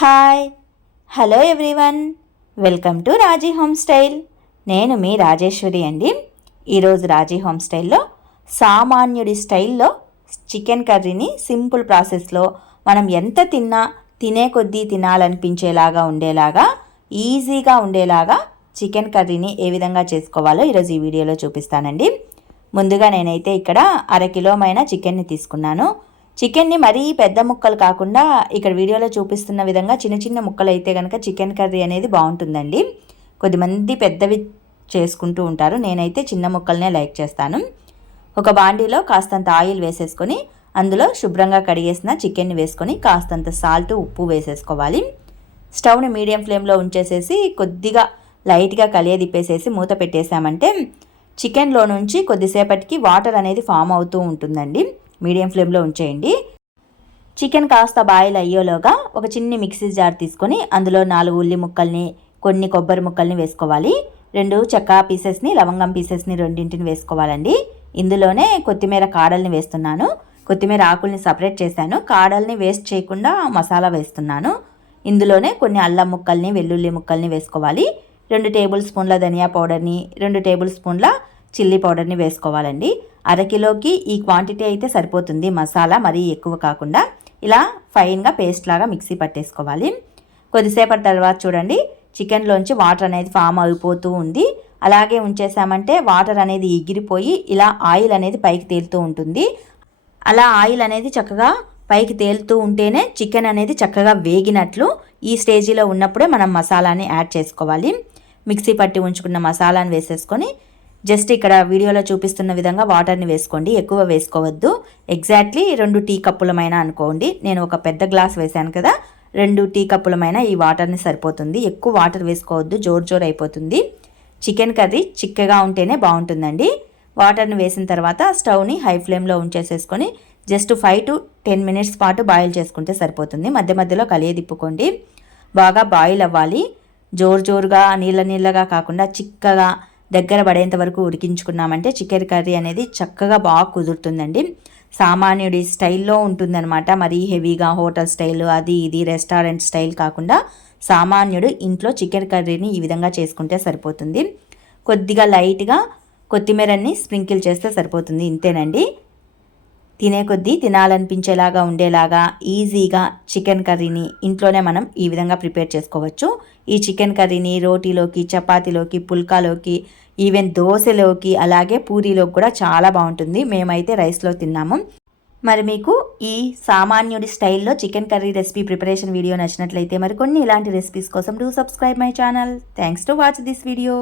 Hi hello everyone, welcome to Raji home style. నేను మీ రాజేశ్వరి అండి. ఈరోజు రాజీ హోమ్ స్టైల్లో సామాన్యుడి స్టైల్లో చికెన్ కర్రీని సింపుల్ ప్రాసెస్లో మనం ఎంత తిన్నా తినే కొద్దీ తినాలనిపించేలాగా ఉండేలాగా ఈజీగా ఉండేలాగా చికెన్ కర్రీని ఏ విధంగా చేసుకోవాలో ఈరోజు ఈ వీడియోలో చూపిస్తానండి. ముందుగా నేనైతే ఇక్కడ 1/2 కిలోమైన చికెన్ని తీసుకున్నాను. చికెన్ని మరీ పెద్ద ముక్కలు కాకుండా ఇక్కడ వీడియోలో చూపిస్తున్న విధంగా చిన్న చిన్న ముక్కలు అయితే కనుక చికెన్ కర్రీ అనేది బాగుంటుందండి. కొద్దిమంది పెద్దవి చేసుకుంటూ ఉంటారు, నేనైతే చిన్న ముక్కలనే లైక్ చేస్తాను. ఒక బాండీలో కాస్తంత ఆయిల్ వేసేసుకొని అందులో శుభ్రంగా కడిగేసిన చికెన్ని వేసుకొని కాస్తంత సాల్ట్ ఉప్పు వేసేసుకోవాలి. స్టవ్ని మీడియం ఫ్లేమ్లో ఉంచేసేసి కొద్దిగా లైట్గా కలియదిప్పేసేసి మూత పెట్టేసామంటే చికెన్లో నుంచి కొద్దిసేపటికి వాటర్ అనేది ఫామ్ అవుతూ ఉంటుందండి. మీడియం ఫ్లేమ్లో ఉంచేయండి. చికెన్ కాస్త బాయిల్ అయ్యేలోగా ఒక చిన్ని మిక్సీ జార్ తీసుకొని అందులో 4 ఉల్లి ముక్కల్ని, కొన్ని కొబ్బరి ముక్కల్ని వేసుకోవాలి. 2 చెక్క పీసెస్ని, లవంగం పీసెస్ని రెండింటిని వేసుకోవాలండి. ఇందులోనే కొత్తిమీర కాడల్ని వేస్తున్నాను. కొత్తిమీర ఆకుల్ని సపరేట్ చేశాను, కాడల్ని వేస్ట్ చేయకుండా మసాలా వేస్తున్నాను. ఇందులోనే కొన్ని అల్లం ముక్కల్ని, వెల్లుల్లి ముక్కల్ని వేసుకోవాలి. 2 టేబుల్ స్పూన్ల ధనియా పౌడర్ని, 2 టేబుల్ స్పూన్ల చిల్లీ పౌడర్ని వేసుకోవాలండి. 1/2 కిలోకి ఈ క్వాంటిటీ అయితే సరిపోతుంది. మసాలా మరీ ఎక్కువ కాకుండా ఇలా ఫైన్గా పేస్ట్ లాగా మిక్సీ పట్టేసుకోవాలి. కొద్దిసేపటి తర్వాత చూడండి, చికెన్లోంచి వాటర్ అనేది ఫామ్ అయిపోతూ ఉంది. అలాగే ఉంచేసామంటే వాటర్ అనేది ఎగిరిపోయి ఇలా ఆయిల్ అనేది పైకి తేలుతూ ఉంటుంది. అలా ఆయిల్ అనేది చక్కగా పైకి తేలుతూ ఉంటేనే చికెన్ అనేది చక్కగా వేగినట్లు. ఈ స్టేజీలో ఉన్నప్పుడే మనం మసాలాని యాడ్ చేసుకోవాలి. మిక్సీ పట్టి ఉంచుకున్న మసాలాని వేసేసుకొని జస్ట్ ఇక్కడ వీడియోలో చూపిస్తున్న విధంగా వాటర్ని వేసుకోండి, ఎక్కువ వేసుకోవద్దు. ఎగ్జాక్ట్లీ 2 టీ కప్పులమైన అనుకోండి. నేను ఒక పెద్ద గ్లాస్ వేసాను కదా, 2 టీ కప్పులమైన ఈ వాటర్ని సరిపోతుంది. ఎక్కువ వాటర్ వేసుకోవద్దు, జోరు అయిపోతుంది. చికెన్ కర్రీ చిక్కగా ఉంటేనే బాగుంటుందండి. వాటర్ని వేసిన తర్వాత స్టవ్ని హై ఫ్లేమ్లో ఉంచేసేసుకొని జస్ట్ 5 to 10 మినిట్స్ పాటు బాయిల్ చేసుకుంటే సరిపోతుంది. మధ్య మధ్యలో కలియదిప్పుకోండి. బాగా బాయిల్ అవ్వాలి. జోరుగా నీళ్ళగా కాకుండా చిక్కగా దగ్గర పడేంత వరకు ఉడికించుకున్నామంటే చికెన్ కర్రీ అనేది చక్కగా బాగా కుదురుతుందండి. సామాన్యుడి స్టైల్లో ఉంటుందన్నమాట. మరీ హెవీగా హోటల్ స్టైల్ అది ఇది రెస్టారెంట్ స్టైల్ కాకుండా సామాన్యుడు ఇంట్లో చికెన్ కర్రీని ఈ విధంగా చేసుకుంటే సరిపోతుంది. కొద్దిగా లైట్గా కొత్తిమీరని స్ప్రింకిల్ చేస్తే సరిపోతుంది. ఇంతేనండి. తినే కొద్దీ తినాలనిపించేలాగా ఉండేలాగా ఈజీగా చికెన్ కర్రీని ఇంట్లోనే మనం ఈ విధంగా ప్రిపేర్ చేసుకోవచ్చు. ఈ చికెన్ కర్రీని రోటీలోకి, చపాతీలోకి, పుల్కాలోకి, ఈవెన్ దోశలోకి, అలాగే పూరీలోకి కూడా చాలా బాగుంటుంది. మేమైతే రైస్లో తిన్నాము. మరి మీకు ఈ సామాన్యుడి స్టైల్లో chicken curry recipe preparation video నచ్చినట్లయితే మరికొన్ని ఇలాంటి రెసిపీస్ కోసం do subscribe my channel. Thanks to watch this video.